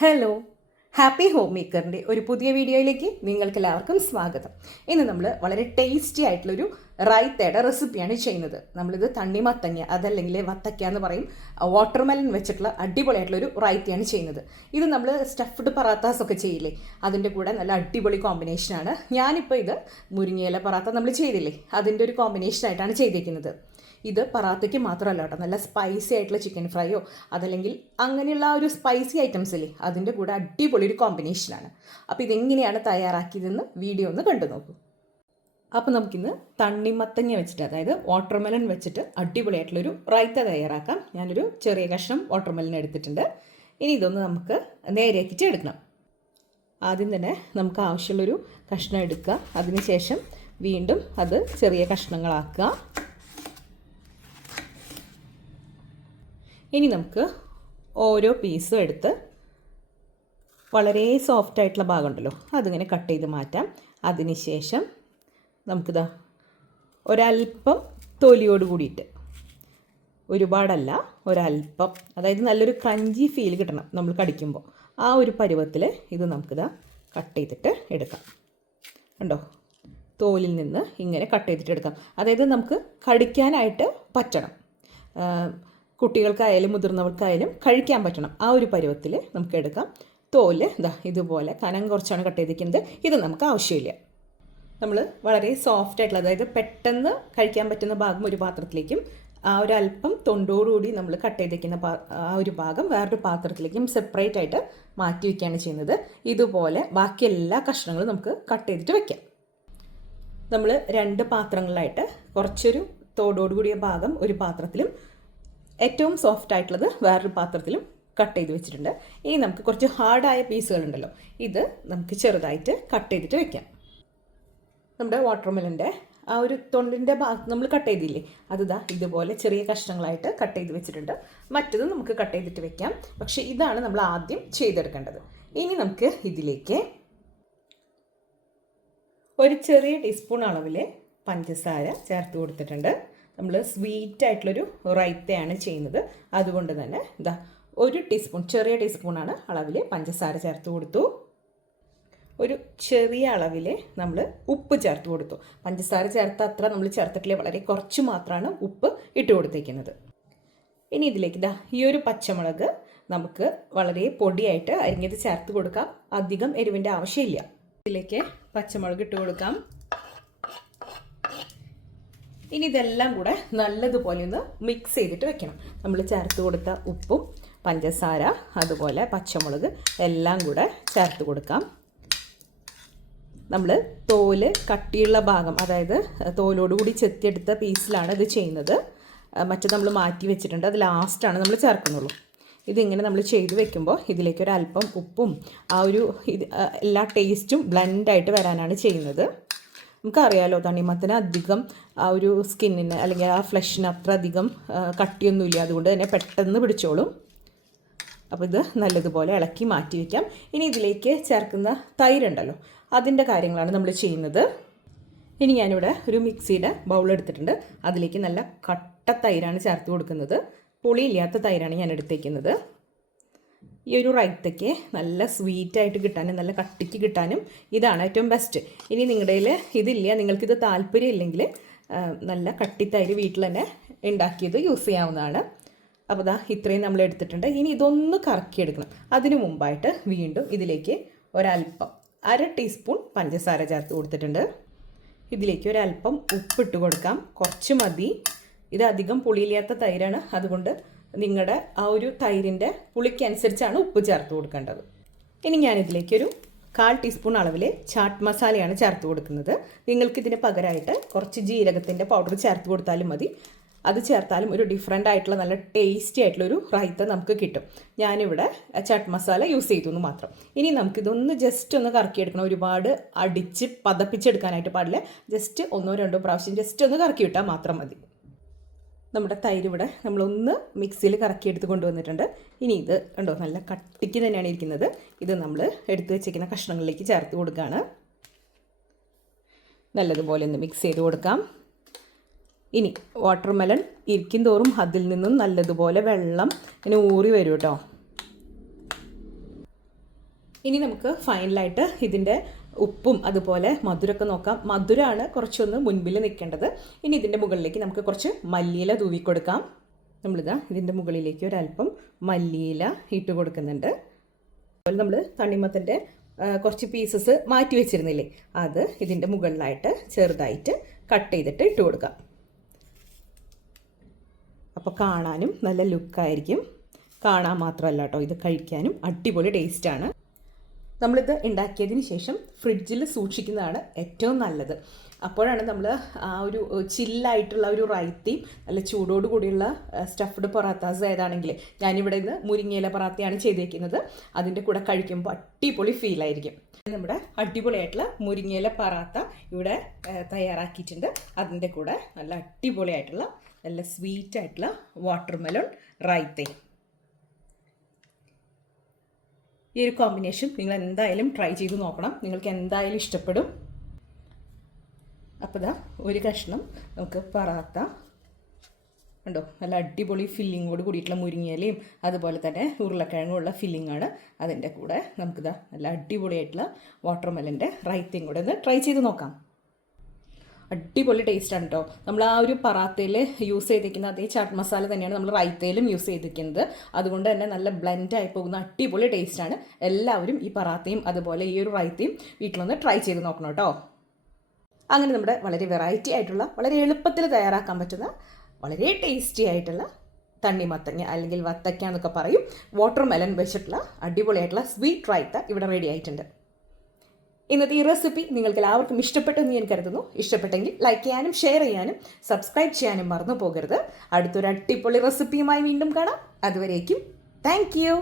Hello, happy home മേക്കറിൻ്റെ ഒരു പുതിയ വീഡിയോയിലേക്ക് നിങ്ങൾക്ക് എല്ലാവർക്കും സ്വാഗതം. ഇന്ന് നമ്മൾ വളരെ ടേസ്റ്റി ആയിട്ടുള്ളൊരു റൈത്തയുടെ റെസിപ്പിയാണ് ചെയ്യുന്നത്. നമ്മളിത് തണ്ണിമത്തങ്ങ അതല്ലെങ്കിൽ വത്തക്ക എന്ന് പറയും, വാട്ടർമെലൻ വെച്ചിട്ടുള്ള അടിപൊളിയായിട്ടുള്ളൊരു റൈത്തയാണ് ചെയ്യുന്നത്. ഇത് നമ്മൾ സ്റ്റഫ്ഡ് പറാത്താസ് ഒക്കെ ചെയ്യില്ലേ, അതിൻ്റെ കൂടെ നല്ല അടിപൊളി കോമ്പിനേഷനാണ്. ഞാനിപ്പോൾ ഇത് മുരിങ്ങയില പറാത്ത നമ്മൾ ചെയ്തില്ലേ, അതിൻ്റെ ഒരു കോമ്പിനേഷനായിട്ടാണ് ചെയ്തിരിക്കുന്നത്. ഇത് പറാത്തയ്ക്ക് മാത്രമല്ല കേട്ടോ, നല്ല സ്പൈസി ആയിട്ടുള്ള ചിക്കൻ ഫ്രൈയോ അതല്ലെങ്കിൽ അങ്ങനെയുള്ള ഒരു സ്പൈസി ഐറ്റംസ് ഇല്ലേ, അതിൻ്റെ കൂടെ അടിപൊളി ഒരു കോമ്പിനേഷനാണ്. അപ്പോൾ ഇതെങ്ങനെയാണ് തയ്യാറാക്കിയതെന്ന് വീഡിയോ ഒന്ന് കണ്ടു നോക്കൂ. അപ്പോൾ നമുക്കിന്ന് തണ്ണിമത്തങ്ങ വെച്ചിട്ട്, അതായത് വാട്ടർമെലൻ വെച്ചിട്ട് അടിപൊളിയായിട്ടുള്ളൊരു റൈത്ത തയ്യാറാക്കാം. ഞാനൊരു ചെറിയ കഷ്ണം വാട്ടർമെലൻ എടുത്തിട്ടുണ്ട്. ഇനി ഇതൊന്ന് നമുക്ക് നേരെയാക്കിയിട്ട് എടുക്കണം. ആദ്യം തന്നെ നമുക്ക് ആവശ്യമുള്ളൊരു കഷ്ണം എടുക്കുക, അതിനുശേഷം വീണ്ടും അത് ചെറിയ കഷ്ണങ്ങളാക്കുക. ഇനി നമുക്ക് ഓരോ പീസും എടുത്ത് വളരെ സോഫ്റ്റ് ആയിട്ടുള്ള ഭാഗമുണ്ടല്ലോ, അതിങ്ങനെ കട്ട് ചെയ്ത് മാറ്റാം. അതിനുശേഷം നമുക്കിതാ ഒരല്പം തൊലിയോട് കൂടിയിട്ട്, ഒരുപാടല്ല, ഒരല്പം, അതായത് നല്ലൊരു ക്രഞ്ചി ഫീൽ കിട്ടണം നമ്മൾ കടിക്കുമ്പോൾ. ആ ഒരു പരുവത്തിൽ ഇത് നമുക്കിതാ കട്ട് ചെയ്തിട്ട് എടുക്കാം. കണ്ടോ, തോലിൽ നിന്ന് ഇങ്ങനെ കട്ട് ചെയ്തിട്ട് എടുക്കാം. അതായത് നമുക്ക് കടിക്കാനായിട്ട് പറ്റണം, കുട്ടികൾക്കായാലും മുതിർന്നവർക്കായാലും കഴിക്കാൻ പറ്റണം. ആ ഒരു പരുവത്തിൽ നമുക്ക് എടുക്കാം. തോല് ഇതാ ഇതുപോലെ കനം കുറച്ചാണ് കട്ട് ചെയ്തിരിക്കുന്നത്. ഇത് നമുക്ക് ആവശ്യമില്ല. നമ്മൾ വളരെ സോഫ്റ്റ് ആയിട്ടുള്ള, അതായത് പെട്ടെന്ന് കഴിക്കാൻ പറ്റുന്ന ഭാഗം ഒരു പാത്രത്തിലേക്കും ആ ഒരു അല്പം തൊണ്ടോടുകൂടി നമ്മൾ കട്ട് ചെയ്തിരിക്കുന്ന ആ ഒരു ഭാഗം വേറൊരു പാത്രത്തിലേക്കും സെപ്പറേറ്റ് ആയിട്ട് മാറ്റി വയ്ക്കുകയാണ് ചെയ്യുന്നത്. ഇതുപോലെ ബാക്കി എല്ലാ കഷ്ണങ്ങളും നമുക്ക് കട്ട് ചെയ്തിട്ട് വയ്ക്കാം. നമ്മൾ രണ്ട് പാത്രങ്ങളിലായിട്ട് കുറച്ചൊരു തോടോടുകൂടിയ ഭാഗം ഒരു പാത്രത്തിലും ഏറ്റവും സോഫ്റ്റ് ആയിട്ടുള്ളത് വേറൊരു പാത്രത്തിലും കട്ട് ചെയ്ത് വെച്ചിട്ടുണ്ട്. ഇനി നമുക്ക് കുറച്ച് ഹാർഡായ പീസുകളുണ്ടല്ലോ, ഇത് നമുക്ക് ചെറുതായിട്ട് കട്ട് ചെയ്തിട്ട് വെക്കാം. നമ്മുടെ വാട്ടർമെലൻ്റെ ആ ഒരു തൊണ്ടിൻ്റെ ഭാഗത്ത് നമ്മൾ കട്ട് ചെയ്തില്ലേ, അതിതാ ഇതുപോലെ ചെറിയ കഷ്ണങ്ങളായിട്ട് കട്ട് ചെയ്ത് വെച്ചിട്ടുണ്ട്. മറ്റത് നമുക്ക് കട്ട് ചെയ്തിട്ട് വെക്കാം. പക്ഷേ ഇതാണ് നമ്മൾ ആദ്യം ചെയ്തെടുക്കേണ്ടത്. ഇനി നമുക്ക് ഇതിലേക്ക് ഒരു ചെറിയ ടീസ്പൂൺ അളവിൽ പഞ്ചസാര ചേർത്ത് കൊടുത്തിട്ടുണ്ട്. നമ്മൾ സ്വീറ്റ് ആയിട്ടുള്ളൊരു റൈത്തയാണ് ചെയ്യുന്നത്, അതുകൊണ്ട് തന്നെ ഇതാ ഒരു ടീസ്പൂൺ, ചെറിയ ടീസ്പൂണാണ് അളവിൽ പഞ്ചസാര ചേർത്ത് കൊടുത്തു. ഒരു ചെറിയ അളവിൽ നമ്മൾ ഉപ്പ് ചേർത്ത് കൊടുത്തു. പഞ്ചസാര ചേർത്ത അത്ര നമ്മൾ ചേർത്തിട്ടില്ല, വളരെ കുറച്ച് മാത്രമാണ് ഉപ്പ് ഇട്ട് കൊടുത്തേക്കുന്നത്. ഇനി ഇതിലേക്ക് ഇതാ ഈ ഒരു പച്ചമുളക് നമുക്ക് വളരെ പൊടിയായിട്ട് അരിഞ്ഞത് ചേർത്ത് കൊടുക്കാം. അധികം എരിവിൻ്റെ ആവശ്യമില്ല. ഇതിലേക്ക് പച്ചമുളക് ഇട്ട് കൊടുക്കാം. ഇനി ഇതെല്ലാം കൂടെ നല്ലതുപോലെ ഒന്ന് മിക്സ് ചെയ്തിട്ട് വെക്കണം. നമ്മൾ ചേർത്ത് കൊടുത്ത ഉപ്പും പഞ്ചസാര അതുപോലെ പച്ചമുളക് എല്ലാം കൂടെ ചേർത്ത് കൊടുക്കാം. നമ്മൾ തോല് കട്ടിയുള്ള ഭാഗം, അതായത് തോലോടുകൂടി ചെത്തിയെടുത്ത പീസിലാണ് ഇത് ചെയ്യുന്നത്. മറ്റേ നമ്മൾ മാറ്റി വെച്ചിട്ടുണ്ട്, അത് ലാസ്റ്റാണ് നമ്മൾ ചേർക്കുന്നുള്ളൂ. ഇതിങ്ങനെ നമ്മൾ ചെയ്ത് വെക്കുമ്പോൾ ഇതിലേക്ക് ഒരു അല്പം ഉപ്പും ആ ഒരു എല്ലാ ടേസ്റ്റും ബ്ലെൻഡായിട്ട് വരാനാണ് ചെയ്യുന്നത്. നമുക്കറിയാലോ, തണ്ണിമത്തന് അധികം ആ ഒരു സ്കിന്നിന് അല്ലെങ്കിൽ ആ ഫ്ലഷിന് അത്ര അധികം കട്ടിയൊന്നുമില്ല, അതുകൊണ്ട് തന്നെ പെട്ടെന്ന് പിടിച്ചോളും. അപ്പോൾ ഇത് നല്ലതുപോലെ ഇളക്കി മാറ്റി വയ്ക്കാം. ഇനി ഇതിലേക്ക് ചേർക്കുന്ന തൈരുണ്ടല്ലോ, അതിൻ്റെ കാര്യങ്ങളാണ് നമ്മൾ ചെയ്യുന്നത്. ഇനി ഞാനിവിടെ ഒരു മിക്സിയുടെ ബൗൾ എടുത്തിട്ടുണ്ട്. അതിലേക്ക് നല്ല കട്ട തൈരാണ് ചേർത്ത് കൊടുക്കുന്നത്. പുളിയില്ലാത്ത തൈരാണ് ഞാൻ എടുത്തേക്കുന്നത്. ഈ ഒരു റൈത്തയ്ക്ക് നല്ല സ്വീറ്റായിട്ട് കിട്ടാനും നല്ല കട്ടിക്ക് കിട്ടാനും ഇതാണ് ഏറ്റവും ബെസ്റ്റ്. ഇനി നിങ്ങളുടെ കയ്യിൽ ഇതില്ല, നിങ്ങൾക്കിത് താല്പര്യം ഇല്ലെങ്കിൽ നല്ല കട്ടിത്തൈര് വീട്ടിൽ തന്നെ ഉണ്ടാക്കിയത് യൂസ് ചെയ്യാവുന്നതാണ്. അപ്പോൾ ദാ ഇത്രയും നമ്മൾ എടുത്തിട്ടുണ്ട്. ഇനി ഇതൊന്ന് കറക്കിയെടുക്കണം. അതിനു മുമ്പായിട്ട് വീണ്ടും ഇതിലേക്ക് ഒരല്പം, 1/2 ടീസ്പൂൺ പഞ്ചസാര ചേർത്ത് കൊടുത്തിട്ടുണ്ട്. ഇതിലേക്ക് ഒരല്പം ഉപ്പിട്ട് കൊടുക്കാം, കുറച്ച് മതി. ഇത് അധികം പുളിയില്ലാത്ത തൈരാണ്, അതുകൊണ്ട് നിങ്ങളുടെ ആ ഒരു തൈരിൻ്റെ പുളിക്കനുസരിച്ചാണ് ഉപ്പ് ചേർത്ത് കൊടുക്കേണ്ടത്. ഇനി ഞാനിതിലേക്കൊരു 1/4 ടീസ്പൂൺ അളവിൽ ചാട്ട് മസാലയാണ് ചേർത്ത് കൊടുക്കുന്നത്. നിങ്ങൾക്കിതിന് പകരമായിട്ട് കുറച്ച് ജീരകത്തിൻ്റെ പൗഡർ ചേർത്ത് കൊടുത്താലും മതി. അത് ചേർത്താലും ഒരു ഡിഫറെൻ്റ് ആയിട്ടുള്ള നല്ല ടേസ്റ്റി ആയിട്ടുള്ളൊരു റൈത്ത നമുക്ക് കിട്ടും. ഞാനിവിടെ ചാട്ട് മസാല യൂസ് ചെയ്തു എന്ന് മാത്രം. ഇനി നമുക്കിതൊന്ന് ജസ്റ്റ് ഒന്ന് കറക്കിയെടുക്കണം. ഒരുപാട് അടിച്ച് പതപ്പിച്ചെടുക്കാനായിട്ട് പാടില്ല. ജസ്റ്റ് 1-2 പ്രാവശ്യം ജസ്റ്റ് ഒന്ന് കറക്കി വിട്ടാൽ മാത്രം മതി. നമ്മുടെ തൈര് ഇവിടെ നമ്മളൊന്ന് മിക്സിയിൽ കറക്കിയെടുത്ത് കൊണ്ടുവന്നിട്ടുണ്ട്. ഇനി ഇത് കണ്ടോ, നല്ല കട്ടിക്ക് തന്നെയാണ് ഇരിക്കുന്നത്. ഇത് നമ്മൾ എടുത്ത് വെച്ചിരിക്കുന്ന കഷ്ണങ്ങളിലേക്ക് ചേർത്ത് കൊടുക്കുകയാണ്. നല്ലതുപോലെ ഒന്ന് മിക്സ് ചെയ്ത് കൊടുക്കാം. ഇനി വാട്ടർമെലൺ ഇരിക്കും തോറും അതിൽ നിന്നും നല്ലതുപോലെ വെള്ളം ഇങ്ങനെ ഊറി വരും കേട്ടോ. ഇനി നമുക്ക് ഫൈനലായിട്ട് ഇതിൻ്റെ ഉപ്പും അതുപോലെ മധുരമൊക്കെ നോക്കാം. മധുരമാണ് കുറച്ചൊന്ന് മുൻപിൽ നിൽക്കേണ്ടത്. ഇനി ഇതിൻ്റെ മുകളിലേക്ക് നമുക്ക് കുറച്ച് മല്ലിയില തൂവി കൊടുക്കാം. നമ്മളിതാ ഇതിൻ്റെ മുകളിലേക്ക് ഒരല്പം മല്ലിയില ഇട്ട് കൊടുക്കുന്നുണ്ട്. അതുപോലെ നമ്മൾ തണ്ണിമത്തൻ്റെ കുറച്ച് പീസസ് മാറ്റി വെച്ചിരുന്നില്ലേ, അത് ഇതിൻ്റെ മുകളിലായിട്ട് ചെറുതായിട്ട് കട്ട് ചെയ്തിട്ട് ഇട്ട് കൊടുക്കാം. അപ്പോൾ കാണാനും നല്ല ലുക്കായിരിക്കും. കാണാൻ മാത്രമല്ല കേട്ടോ, ഇത് കഴിക്കാനും അടിപൊളി ടേസ്റ്റാണ്. നമ്മളിത് ഉണ്ടാക്കിയതിന് ശേഷം ഫ്രിഡ്ജിൽ സൂക്ഷിക്കുന്നതാണ് ഏറ്റവും നല്ലത്. അപ്പോഴാണ് നമ്മൾ ആ ഒരു ചില്ലായിട്ടുള്ള ഒരു റൈത്തയും നല്ല ചൂടോട് കൂടിയുള്ള സ്റ്റഫ്ഡ് പൊറാത്താസ് ഏതാണെങ്കിൽ, ഞാനിവിടെ നിന്ന് മുരിങ്ങയില പൊറാത്തയാണ് ചെയ്തേക്കുന്നത്, അതിൻ്റെ കൂടെ കഴിക്കുമ്പോൾ അടിപൊളി ഫീലായിരിക്കും. നമ്മുടെ അടിപൊളിയായിട്ടുള്ള മുരിങ്ങയില പൊറാത്ത ഇവിടെ തയ്യാറാക്കിയിട്ടുണ്ട്. അതിൻ്റെ കൂടെ നല്ല അടിപൊളിയായിട്ടുള്ള നല്ല സ്വീറ്റായിട്ടുള്ള വാട്ടർമെലോൺ റൈത്തയും. ഈ ഒരു കോമ്പിനേഷൻ നിങ്ങൾ എന്തായാലും ട്രൈ ചെയ്ത് നോക്കണം, നിങ്ങൾക്ക് എന്തായാലും ഇഷ്ടപ്പെടും. അപ്പോൾ ഇതാ ഒരു കഷ്ണം നമുക്ക് പൊറാത്ത ഉണ്ടോ, നല്ല അടിപൊളി ഫില്ലിങ്ങോട് കൂടിയിട്ടുള്ള മുരിങ്ങയിലയും അതുപോലെ തന്നെ ഉരുളക്കിഴങ്ങുള്ള ഫില്ലിങ്ങാണ്. അതിൻ്റെ കൂടെ നമുക്കിതാ നല്ല അടിപൊളിയായിട്ടുള്ള വാട്ടർമെലൻ്റെ റൈത്തയും കൂടെ ഒന്ന് ട്രൈ ചെയ്ത് നോക്കാം. അടിപൊളി ടേസ്റ്റാണ് കേട്ടോ. നമ്മൾ ആ ഒരു പൊറാത്തയിൽ യൂസ് ചെയ്തിരിക്കുന്ന അതേ ചാട്ട് മസാല തന്നെയാണ് നമ്മൾ റൈത്തയിലും യൂസ് ചെയ്തിരിക്കുന്നത്. അതുകൊണ്ട് തന്നെ നല്ല ബ്ലെൻഡായി പോകുന്ന അടിപൊളി ടേസ്റ്റാണ്. എല്ലാവരും ഈ പൊറാത്തയും അതുപോലെ ഈ ഒരു റൈത്തയും വീട്ടിലൊന്ന് ട്രൈ ചെയ്ത് നോക്കണം കേട്ടോ. അങ്ങനെ നമ്മുടെ വളരെ വെറൈറ്റി ആയിട്ടുള്ള വളരെ എളുപ്പത്തിൽ തയ്യാറാക്കാൻ പറ്റുന്ന വളരെ ടേസ്റ്റി ആയിട്ടുള്ള തണ്ണിമത്തങ്ങ അല്ലെങ്കിൽ വത്തക്ക എന്നൊക്കെ പറയും, വാട്ടർമെലൺ വെച്ചിട്ടുള്ള അടിപൊളിയായിട്ടുള്ള സ്വീറ്റ് റൈത്ത ഇവിടെ റെഡി ആയിട്ടുണ്ട്. ഇന്നത്തെ ഈ റെസിപ്പി നിങ്ങൾക്ക് എല്ലാവർക്കും ഇഷ്ടപ്പെട്ടു എന്ന് ഞാൻ കരുതുന്നു. ഇഷ്ടപ്പെട്ടെങ്കിൽ ലൈക്ക് ചെയ്യാനും ഷെയർ ചെയ്യാനും സബ്സ്ക്രൈബ് ചെയ്യാനും മറന്നു പോകരുത്. അടുത്തൊരു അടിപൊളി റെസിപ്പിയുമായി വീണ്ടും കാണാം. അതുവരേക്കും താങ്ക് യു.